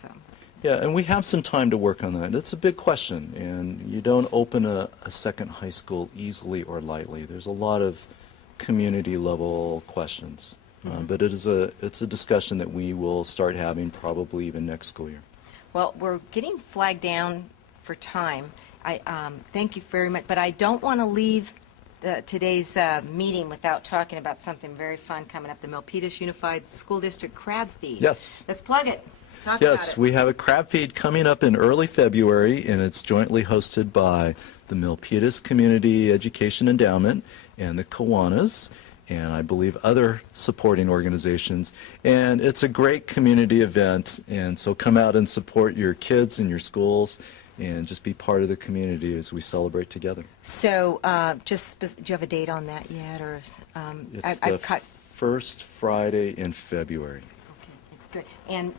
So. Yeah, and we have some time to work on that. It's a big question, and you don't open a second high school easily or lightly. There's a lot of community-level questions, but it's a discussion that we will start having probably even next school year. Well, we're getting flagged down for time. I thank you very much, but I don't want to leave today's meeting without talking about something very fun coming up, the Milpitas Unified School District Crab Feed. Yes. Let's plug it. Talk Yes, about it. we have a crab feed coming up in early February, and it's jointly hosted by the Milpitas Community Education Endowment and the Kiwanis, and I believe other supporting organizations. And it's a great community event, and so come out and support your kids and your schools and just be part of the community as we celebrate together. So, do you have a date on that yet, or It's the first Friday in February. Okay, great. And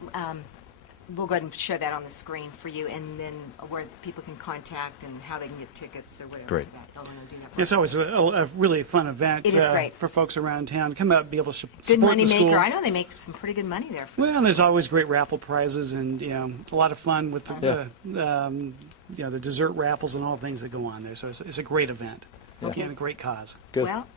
we'll go ahead and share that on the screen for you, and then where people can contact and how they can get tickets or whatever. Great. They'll wanna do that. It's always a really fun event. It is great. For folks around town. Come out and be able to support Good money the schools. maker. I know they make some pretty good money there. Well, and there's always great raffle prizes, and a lot of fun with the dessert raffles and all the things that go on there. So it's a great event. Okay. And a great cause. Good. Well,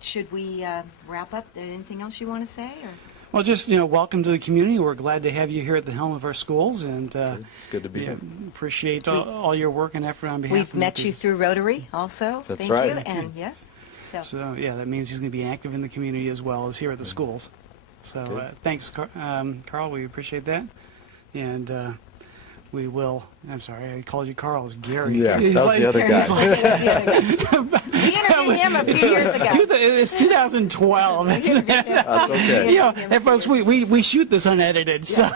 should we wrap up? Anything else you want to say? Or? Well, just welcome to the community. We're glad to have you here at the helm of our schools, and It's good to be here. appreciate all your work and effort on behalf. We've of met the you through Rotary, also. That's Thank right. you. And yes. So yeah, that means he's going to be active in the community as well as here at the schools. So thanks, Carl. We appreciate that, and we will. I'm sorry, I called you Carl. It's Gary. Yeah, He's that was the other guy. We interviewed him a few years ago. It's 2012. We interviewed him. That's okay. Hey, folks, we shoot this unedited, so.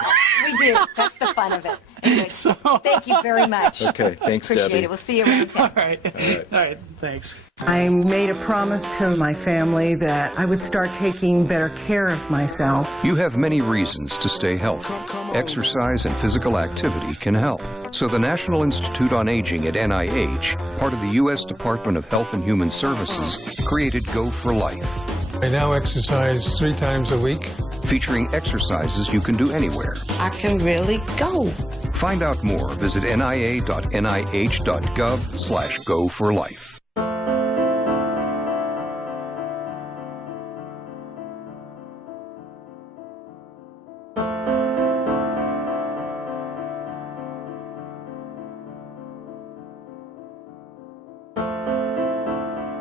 We do. That's the fun of it. Anyway, So- thank you very much. Okay, thanks, Appreciate Debbie. it. We'll see you around town. All right, thanks. I made a promise to my family that I would start taking better care of myself. You have many reasons to stay healthy. Exercise and physical activity can help. So the National Institute on Aging at NIH, part of the U.S. Department of Health and Human Services, created Go for Life, I now exercise 3 times a week. featuring exercises you can do anywhere. I can really go. Find out more. Visit nia.nih.gov/go4life.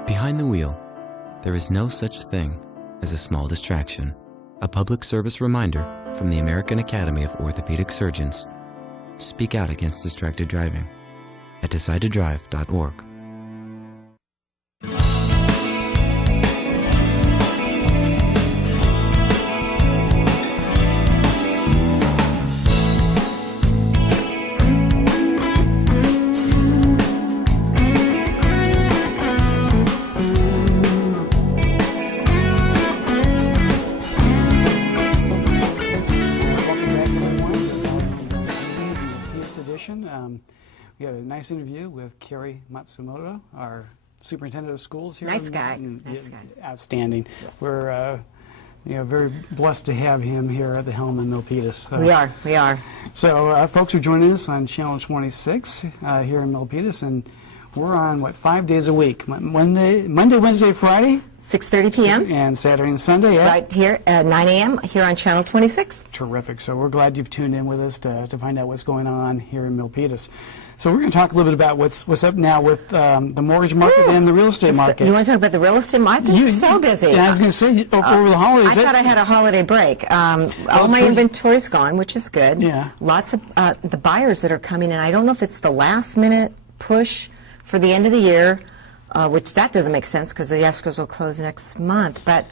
Behind the wheel, there is no such thing as a small distraction. A public service reminder from the American Academy of Orthopedic Surgeons. Speak out against distracted driving at decidetodrive.org. We had a nice interview with Kerry Matsumoto, our superintendent of schools here. Nice guy. Nice guy. Outstanding. We're very blessed to have him here at the helm in Milpitas. We are. So folks are joining us on Channel 26 here in Milpitas, and we're on, 5 days a week? Monday, Wednesday, Friday? 6:30 p.m. And Saturday and Sunday at? Right here at 9 a.m. here on Channel 26. Terrific. So we're glad you've tuned in with us to find out what's going on here in Milpitas. So we're going to talk a little bit about what's up now with the mortgage market and the real estate market. You want to talk about the real estate market? It's so busy. Yeah, I was going to say, over the holidays. I thought I had a holiday break. All my inventory's gone, which is good. Yeah. Lots of the buyers that are coming in. I don't know if it's the last minute push for the end of the year, which that doesn't make sense because the escrows will close next month. But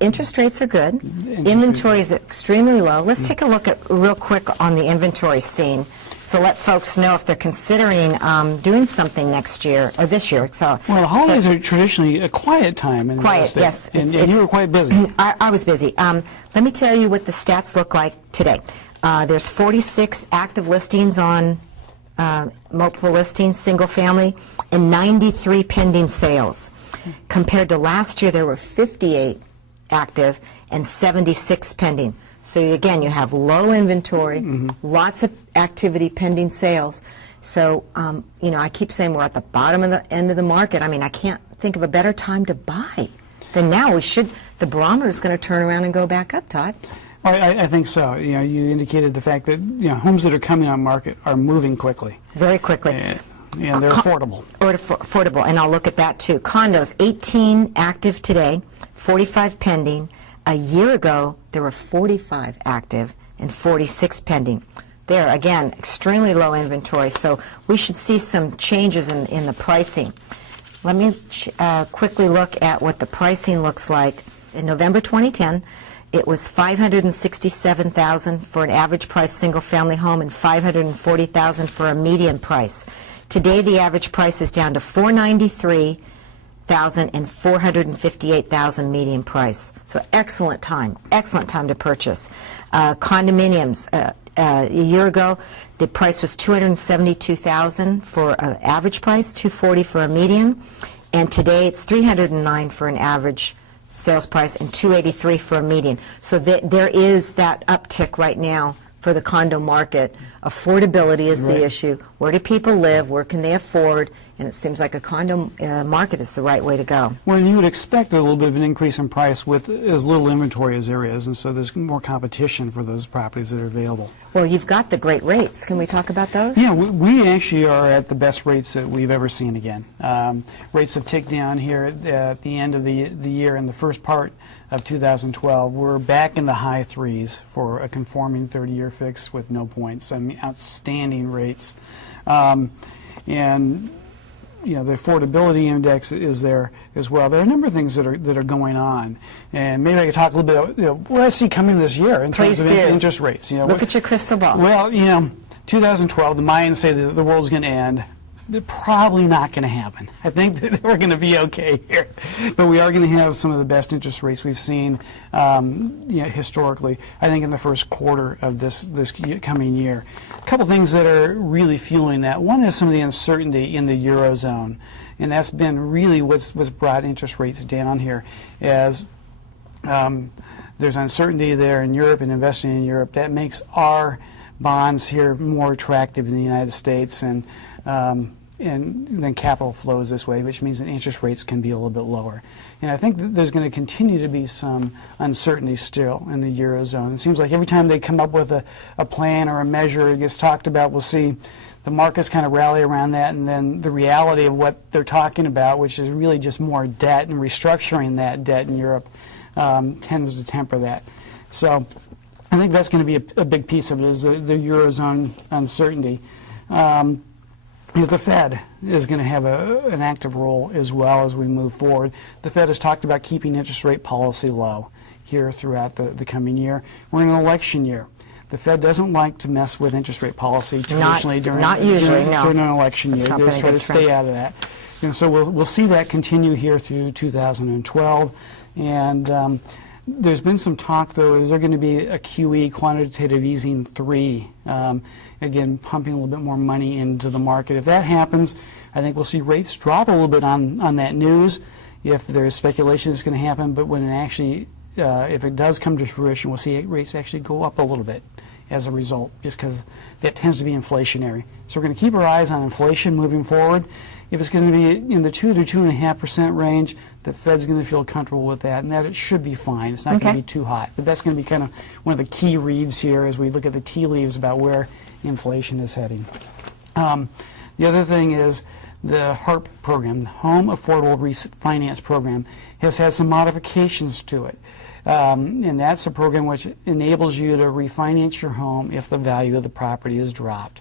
interest rates are good. Inventory is extremely low. Let's take a look at real quick on the inventory scene. So let folks know if they're considering doing something next year or this year. So, well, the holidays are traditionally a quiet time in real estate. Yes. And you were quite busy. I was busy. Let me tell you what the stats look like today. There's 46 active listings on multiple listings, single family, and 93 pending sales. Compared to last year, there were 58 active and 76 pending. So again, you have low inventory, lots of activity, pending sales. So, I keep saying we're at the bottom of the end of the market. I mean, I can't think of a better time to buy than now. The barometer is going to turn around and go back up, Todd. I think so. You indicated the fact that homes that are coming on market are moving quickly. Very quickly. And they're affordable. Affordable, and I'll look at that too. Condos, 18 active today, 45 pending. A year ago, there were 45 active and 46 pending. There, again, extremely low inventory, so we should see some changes in the pricing. Let me quickly look at what the pricing looks like. In November 2010, it was $567,000 for an average price single-family home and $540,000 for a median price. Today, the average price is down to $493,000 and $458,000 median price. So excellent time to purchase. Condominiums, a year ago, the price was $272,000 for an average price, $240,000 for a median, and today it's $309,000 for an average sales price and $283,000 for a median. So there is that uptick right now for the condo market. Affordability is the issue. Where do people live? Where can they afford? And it seems like a condo market is the right way to go. Well, you would expect a little bit of an increase in price with as little inventory as there is, and so there's more competition for those properties that are available. Well, you've got the great rates. Can we talk about those? Yeah, we actually are at the best rates that we've ever seen again. Rates have ticked down here at the end of the year in the first part of 2012. We're back in the high threes for a conforming 30-year fix with no points. I mean, outstanding rates. And the affordability index is there as well. There are a number of things that are going on, and maybe I could talk a little bit about what I see coming this year in terms of interest rates. Look at your crystal ball. Well, 2012, the Mayans say that the world's going to end. They're probably not going to happen. I think that we're going to be okay here, but we are going to have some of the best interest rates we've seen, historically. I think in the first quarter of this coming year. A couple things that are really fueling that. One is some of the uncertainty in the Eurozone, and that's been really what's brought interest rates down here. As there's uncertainty there in Europe and investing in Europe, that makes our bonds here more attractive in the United States, and then capital flows this way, which means that interest rates can be a little bit lower. And I think that there's going to continue to be some uncertainty still in the Eurozone. It seems like every time they come up with a plan or a measure it gets talked about, we'll see the markets kind of rally around that, and then the reality of what they're talking about, which is really just more debt and restructuring that debt in Europe, tends to temper that. So I think that's going to be a big piece of it, is the Eurozone uncertainty. The Fed is going to have an active role as well as we move forward. The Fed has talked about keeping interest rate policy low here throughout the coming year. We're in an election year. The Fed doesn't like to mess with interest rate policy traditionally during an election year. They just try to stay out of that. And so we'll see that continue here through 2012. And there's been some talk, though, is there going to be a QE, quantitative easing 3, again, pumping a little bit more money into the market. If that happens, I think we'll see rates drop a little bit on that news if there's speculation it's going to happen. But when it actually, if it does come to fruition, we'll see rates actually go up a little bit as a result, just because that tends to be inflationary. So we're going to keep our eyes on inflation moving forward. If it's going to be in the 2 to 2.5% range, the Fed's going to feel comfortable with that, and that it should be fine. It's not going to be too hot. But that's going to be kind of one of the key reads here as we look at the tea leaves about where inflation is heading. The other thing is the HARP program, the Home Affordable Refinance Program, has had some modifications to it. And that's a program which enables you to refinance your home if the value of the property is dropped.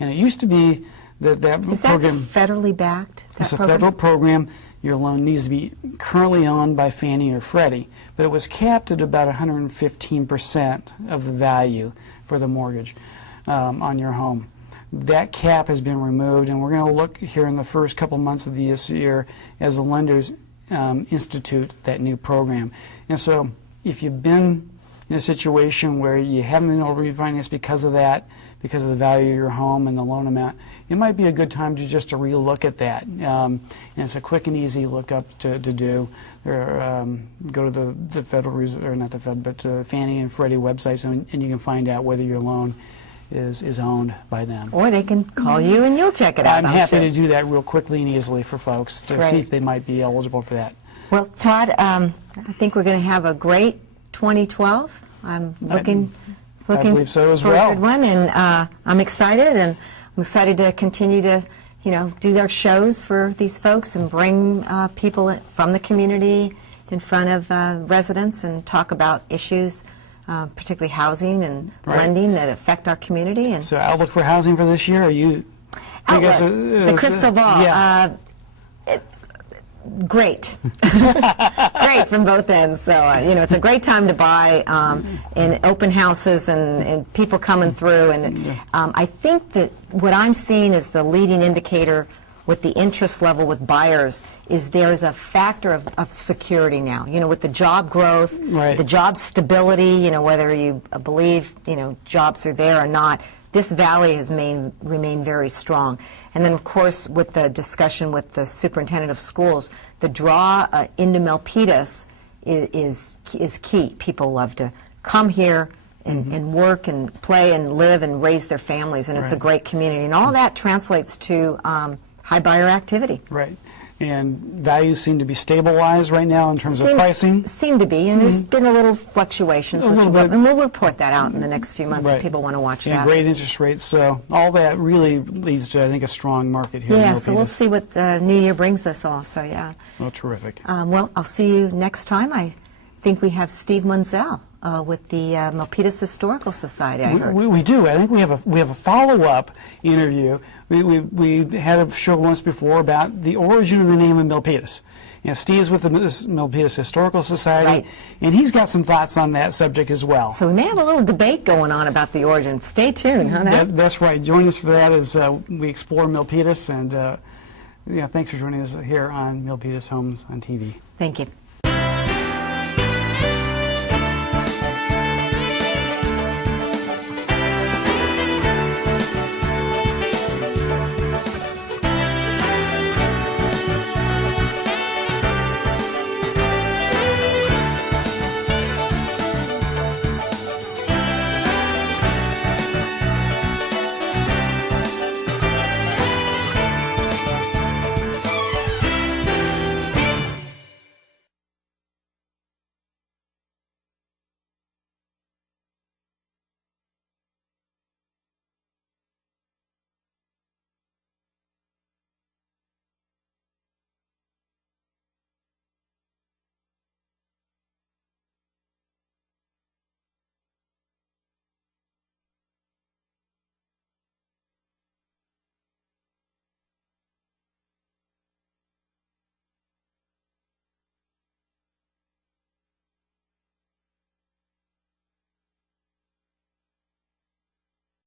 And it used to be that is program... Is that federally backed? It's a federal program. Your loan needs to be currently owned by Fannie or Freddie, but it was capped at about 115% of the value for the mortgage on your home. That cap has been removed, and we're going to look here in the first couple months of this year as the lenders institute that new program. And so if you've been in a situation where you haven't been able to refinance because of that, because of the value of your home and the loan amount, it might be a good time to just to relook at that. And it's a quick and easy lookup to do. Go to the Federal Reserve, or not the Fed, but Fannie and Freddie websites, and you can find out whether your loan is owned by them. Or they can call you and you'll check it out. I'm happy sure. to do that real quickly and easily for folks to see if they might be eligible for that. Well, Todd, I think we're going to have a great 2012. I'm looking believe so as for well. a good one, and I'm excited, and I'm excited to continue to, do their shows for these folks and bring people from the community in front of residents and talk about issues, particularly housing and lending that affect our community. And so, outlook for housing for this year? Are you? The crystal ball. Yeah. Great. Great from both ends. So, it's a great time to buy in open houses and people coming through. And I think that what I'm seeing is the leading indicator with the interest level with buyers is there's a factor of security now. With the job growth, the job stability, whether you believe, jobs are there or not, this valley has remained very strong. And then, of course, with the discussion with the superintendent of schools, the draw into Milpitas is key. People love to come here and work and play and live and raise their families, and it's a great community. And all that translates to high buyer activity. Right. And values seem to be stabilized right now in terms of pricing? Seem to be, and there's been a little fluctuations, and we'll report that out in the next few months if people want to watch that. And great interest rates, so all that really leads to, I think, a strong market here in Milpitas. So we'll see what the new year brings us all, so yeah. Well, terrific. Well, I'll see you next time. I think we have Steve Munzel with the Milpitas Historical Society, I heard. We do. I think we have a follow-up interview. We had a show once before about the origin of the name of Milpitas. Steve's with the Milpitas Historical Society, and he's got some thoughts on that subject as well. So we may have a little debate going on about the origin. Stay tuned, huh? That's right. Join us for that as we explore Milpitas, and thanks for joining us here on Milpitas Homes on TV. Thank you.